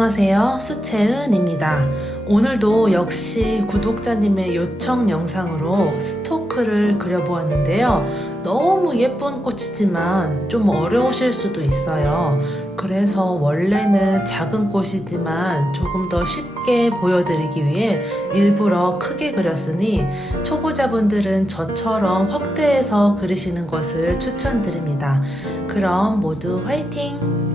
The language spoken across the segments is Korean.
안녕하세요. 수채은입니다. 오늘도 역시 구독자님의 요청 영상으로 스토크를 그려보았는데요. 너무 예쁜 꽃이지만 좀 어려우실 수도 있어요. 그래서 원래는 작은 꽃이지만 조금 더 쉽게 보여드리기 위해 일부러 크게 그렸으니 초보자분들은 저처럼 확대해서 그리시는 것을 추천드립니다. 그럼 모두 화이팅!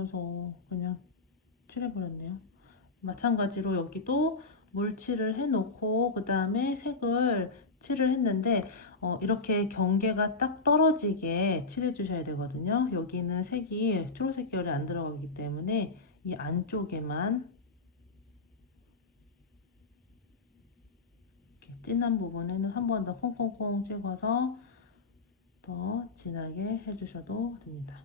귀찮아서 그냥 칠해버렸네요. 마찬가지로 여기도 물칠을 해놓고 그 다음에 색을 칠을 했는데 이렇게 경계가 딱 떨어지게 칠해 주셔야 되거든요. 여기는 색이 초록색 계열이 안 들어가기 때문에 이 안쪽에만 이렇게 진한 부분에는 한 번 더 콩콩콩 찍어서 더 진하게 해주셔도 됩니다.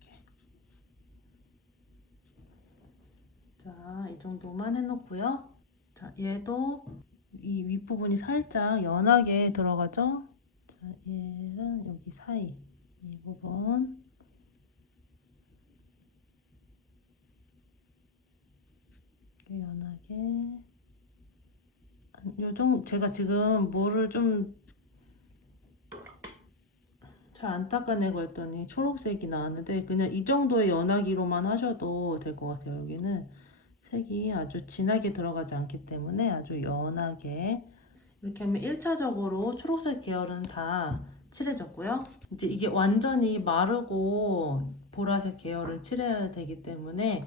이렇게. 자, 이 정도만 해놓고요. 자, 얘도 이 윗부분이 살짝 연하게 들어가죠? 자, 얘랑 여기 사이 이 부분 이렇게 연하게 요정 제가 지금 물을 좀 잘 안 닦아내고 했더니 초록색이 나왔는데 그냥 이 정도의 연하기로만 하셔도 될 것 같아요. 여기는 색이 아주 진하게 들어가지 않기 때문에 아주 연하게 이렇게 하면 1차적으로 초록색 계열은 다 칠해졌고요. 이제 이게 완전히 마르고 보라색 계열을 칠해야 되기 때문에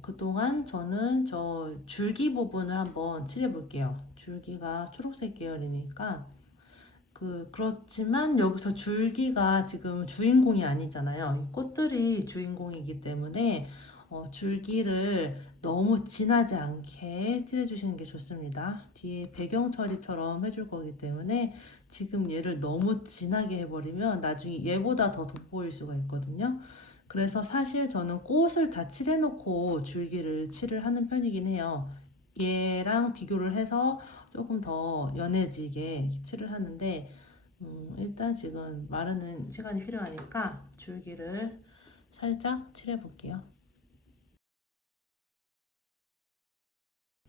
그동안 저는 저 줄기 부분을 한번 칠해 볼게요. 줄기가 초록색 계열이니까 그렇지만 여기서 줄기가 지금 주인공이 아니잖아요. 이 꽃들이 주인공이기 때문에 줄기를 너무 진하지 않게 칠해주시는 게 좋습니다. 뒤에 배경 처리처럼 해줄 거기 때문에 지금 얘를 너무 진하게 해버리면 나중에 얘보다 더 돋보일 수가 있거든요. 그래서 사실 저는 꽃을 다 칠해놓고 줄기를 칠을 하는 편이긴 해요. 얘랑 비교를 해서 조금 더 연해지게 칠을 하는데 일단 지금 마르는 시간이 필요하니까 줄기를 살짝 칠해 볼게요.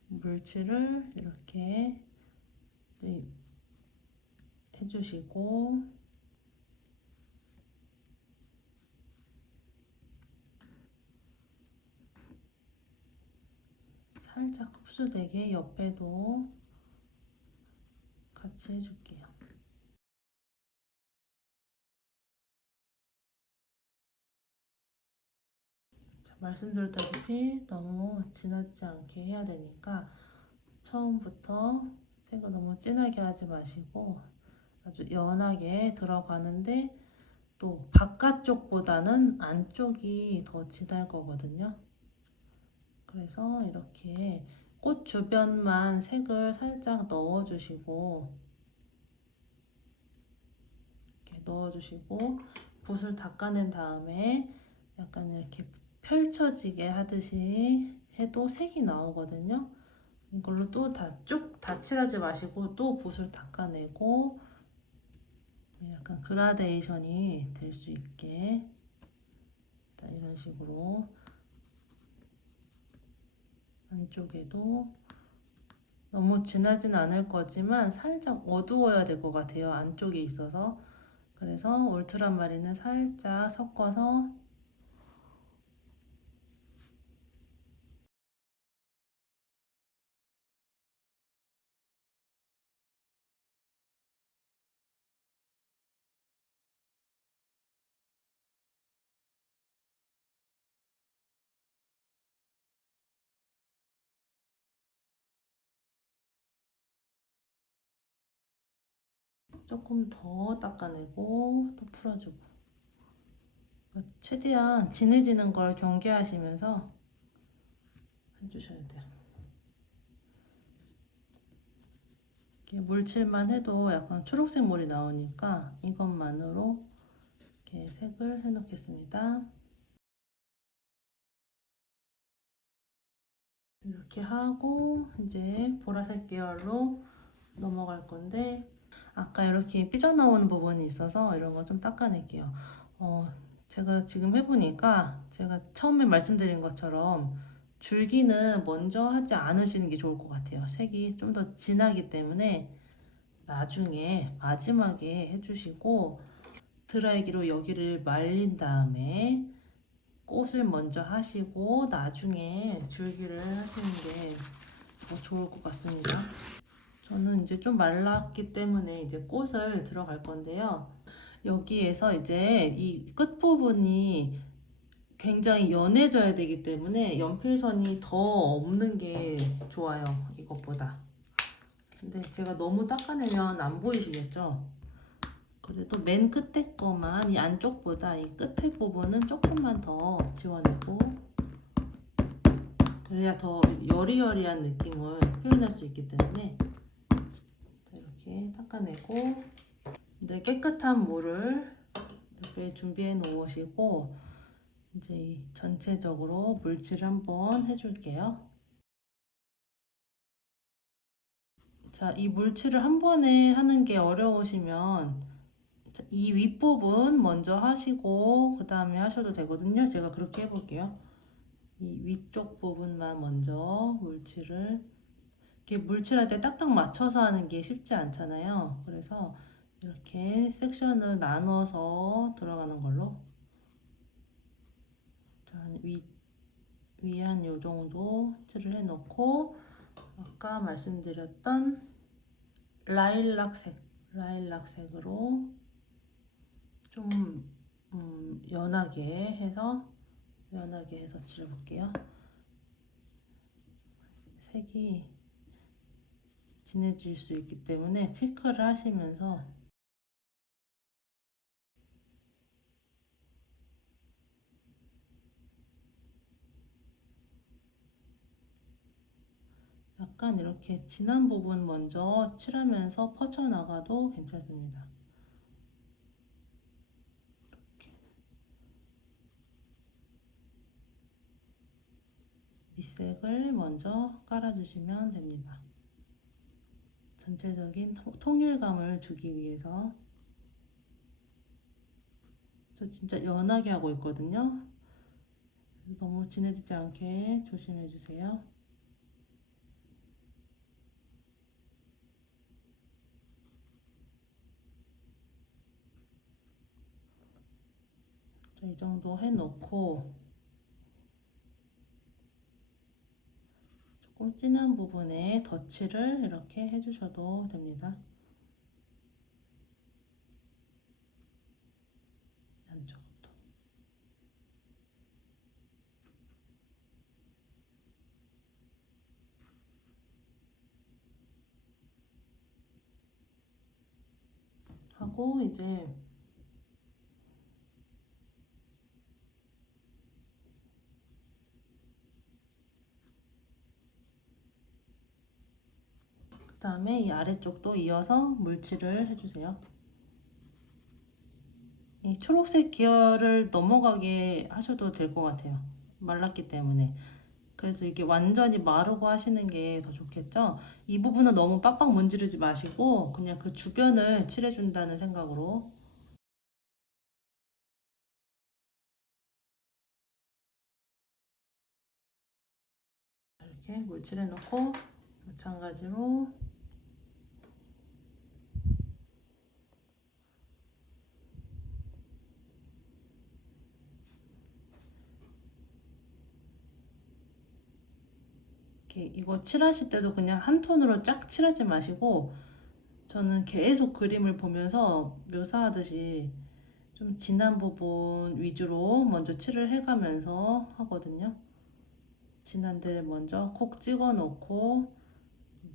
물칠을 이렇게 해주시고 살짝 흡수되게 옆에도 같이 해줄게요. 자, 말씀드렸다시피 너무 진하지 않게 해야 되니까 처음부터 색을 너무 진하게 하지 마시고 아주 연하게 들어가는데 또 바깥쪽보다는 안쪽이 더 진할 거거든요. 그래서 이렇게 꽃 주변만 색을 살짝 넣어주시고 이렇게 넣어주시고 붓을 닦아낸 다음에 약간 이렇게 펼쳐지게 하듯이 해도 색이 나오거든요. 이걸로 또 쭉 다 칠하지 마시고 또 붓을 닦아내고 약간 그라데이션이 될 수 있게 이런 식으로 안쪽에도 너무 진하진 않을 거지만 살짝 어두워야 될 것 같아요. 안쪽에 있어서. 그래서 울트라마린을 살짝 섞어서 조금 더 닦아내고 또 풀어주고 최대한 진해지는 걸 경계하시면서 해주셔야 돼요. 이렇게 물칠만 해도 약간 초록색 물이 나오니까 이것만으로 이렇게 색을 해놓겠습니다. 이렇게 하고 이제 보라색 계열로 넘어갈 건데 아까 이렇게 삐져나오는 부분이 있어서 이런 거 좀 닦아낼게요. 제가 지금 해보니까 제가 처음에 말씀드린 것처럼 줄기는 먼저 하지 않으시는 게 좋을 것 같아요. 색이 좀 더 진하기 때문에 나중에 마지막에 해주시고 드라이기로 여기를 말린 다음에 꽃을 먼저 하시고 나중에 줄기를 하시는 게 더 좋을 것 같습니다. 저는 이제 좀 말랐기 때문에 이제 꽃을 들어갈 건데요. 여기에서 이제 이 끝부분이 굉장히 연해져야 되기 때문에 연필선이 더 없는 게 좋아요. 이것보다. 근데 제가 너무 닦아내면 안 보이시겠죠? 그래도 맨 끝에 거만 이 안쪽보다 이 끝에 부분은 조금만 더 지워내고 그래야 더 여리여리한 느낌을 표현할 수 있기 때문에 이렇게 닦아내고 이제 깨끗한 물을 이렇게 준비해 놓으시고 이제 전체적으로 물칠을 한번 해줄게요. 자, 이 물칠을 한 번에 하는 게 어려우시면 이 윗부분 먼저 하시고 그 다음에 하셔도 되거든요. 제가 그렇게 해볼게요. 이 위쪽 부분만 먼저 물칠을 이렇게 물칠할 때 딱딱 맞춰서 하는 게 쉽지 않잖아요. 그래서 이렇게 섹션을 나눠서 들어가는 걸로 자, 위 한 요 정도 칠을 해놓고 아까 말씀드렸던 라일락색 라일락색으로 좀 연하게 해서 칠해볼게요. 색이 진해질 수 있기 때문에 체크를 하시면서 약간 이렇게 진한 부분 먼저 칠하면서 퍼쳐나가도 괜찮습니다. 이렇게 밑색을 먼저 깔아주시면 됩니다. 전체적인 통일감을 주기 위해서 저 진짜 연하게 하고 있거든요. 너무 진해지지 않게 조심해 주세요. 이 정도 해놓고 조금 진한 부분에 덧칠을 이렇게 해주셔도 됩니다. 안쪽도. 하고 이제 그 다음에 이 아래쪽도 이어서 물칠을 해주세요. 이 초록색 계열을 넘어가게 하셔도 될 것 같아요. 말랐기 때문에. 그래서 이게 완전히 마르고 하시는 게 더 좋겠죠? 이 부분은 너무 빡빡 문지르지 마시고 그냥 그 주변을 칠해준다는 생각으로 이렇게 물칠해 놓고 마찬가지로 이렇게 이거 칠하실 때도 그냥 한 톤으로 쫙 칠하지 마시고 저는 계속 그림을 보면서 묘사하듯이 좀 진한 부분 위주로 먼저 칠을 해가면서 하거든요. 진한 데를 먼저 콕 찍어 놓고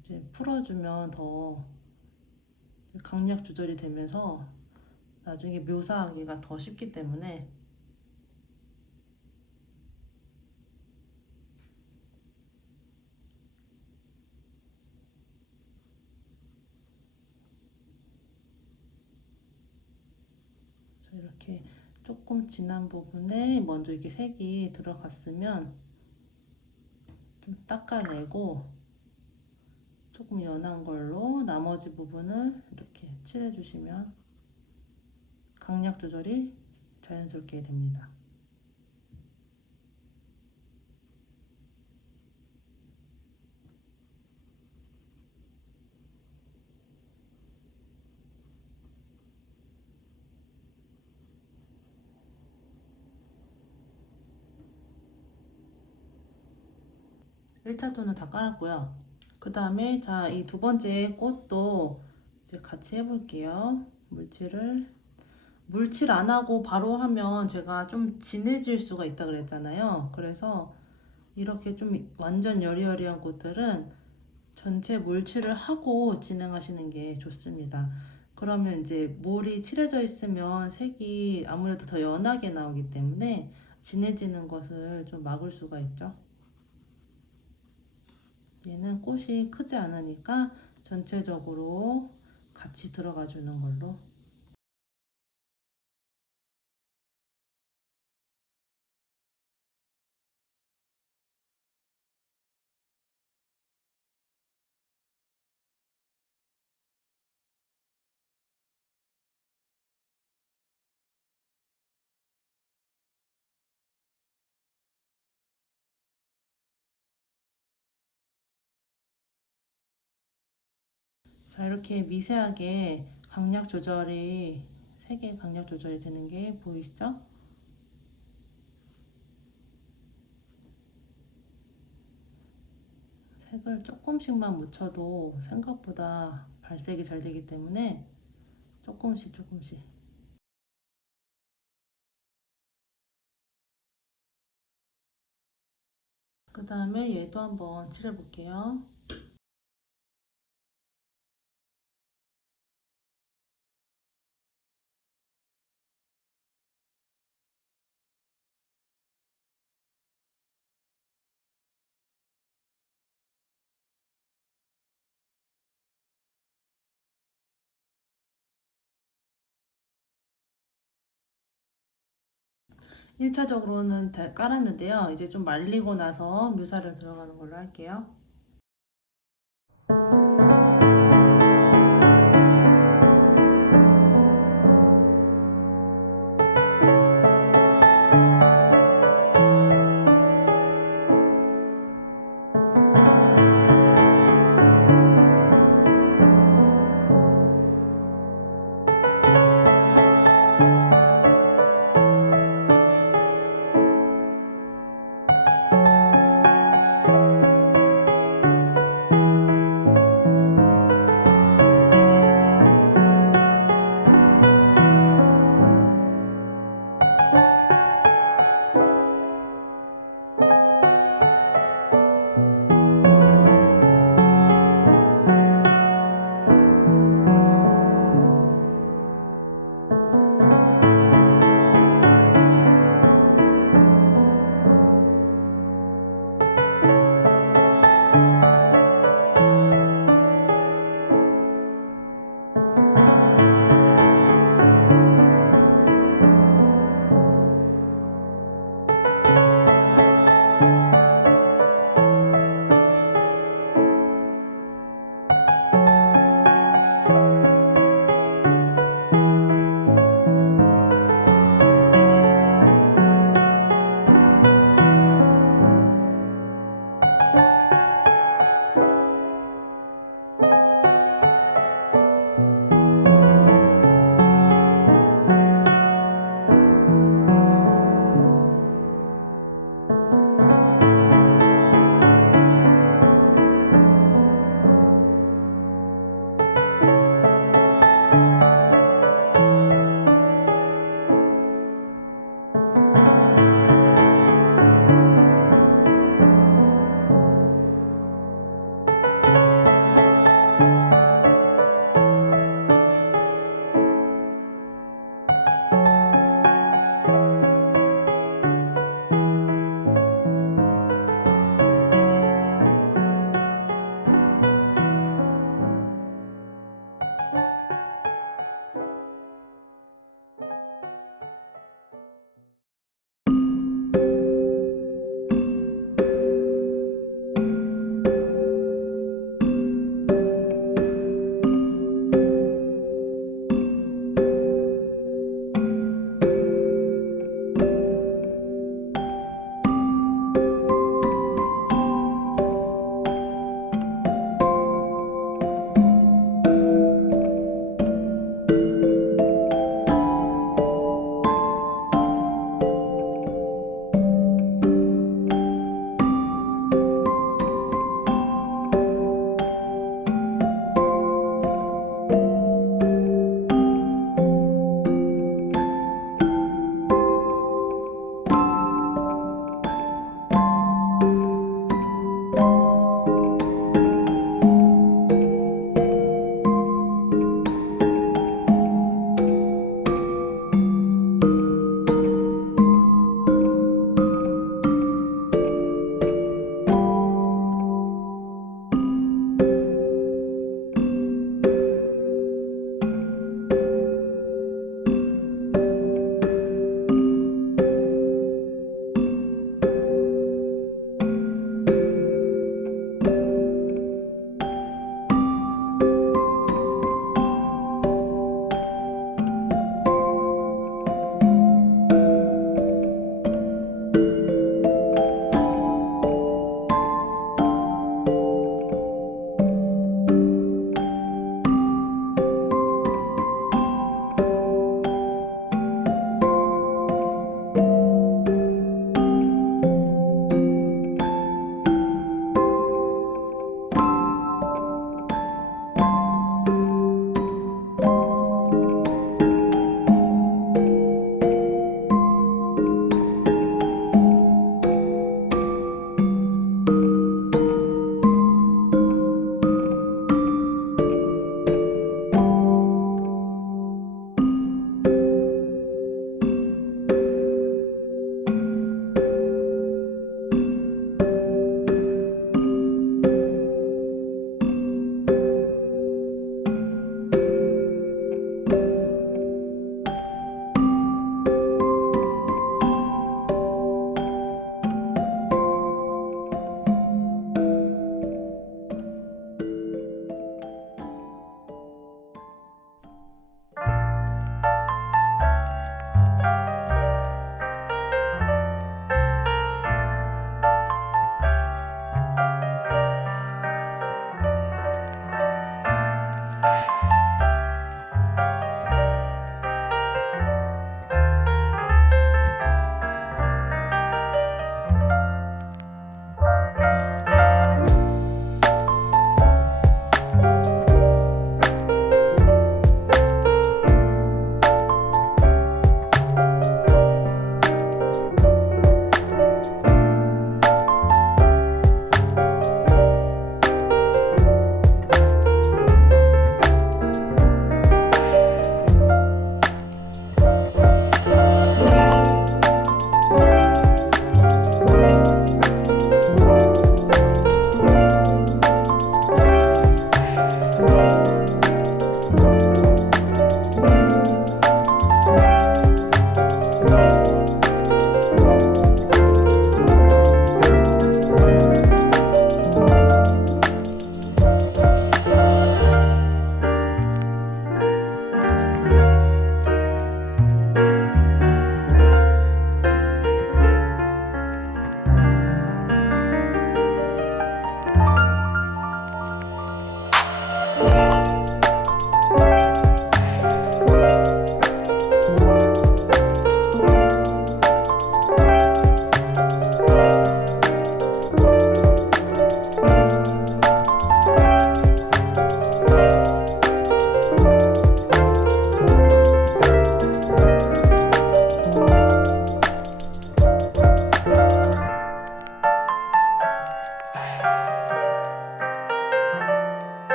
이제 풀어주면 더 강약 조절이 되면서 나중에 묘사하기가 더 쉽기 때문에 이렇게 조금 진한 부분에 먼저 이렇게 색이 들어갔으면 좀 닦아내고 조금 연한 걸로 나머지 부분을 이렇게 칠해주시면 강약 조절이 자연스럽게 됩니다. 1차 톤은 다 깔았고요. 그 다음에 자, 이 두 번째 꽃도 이제 같이 해볼게요. 물칠 안 하고 바로 하면 제가 좀 진해질 수가 있다 그랬잖아요. 그래서 이렇게 좀 완전 여리여리한 꽃들은 전체 물칠을 하고 진행하시는 게 좋습니다. 그러면 이제 물이 칠해져 있으면 색이 아무래도 더 연하게 나오기 때문에 진해지는 것을 좀 막을 수가 있죠. 얘는 꽃이 크지 않으니까 전체적으로 같이 들어가 주는 걸로. 자, 이렇게 미세하게 강약 조절이, 색의 강약 조절이 되는 게 보이시죠? 색을 조금씩만 묻혀도 생각보다 발색이 잘 되기 때문에 조금씩 조금씩. 그 다음에 얘도 한번 칠해볼게요. 일차적으로는 다 깔았는데요. 이제 좀 말리고 나서 묘사를 들어가는 걸로 할게요.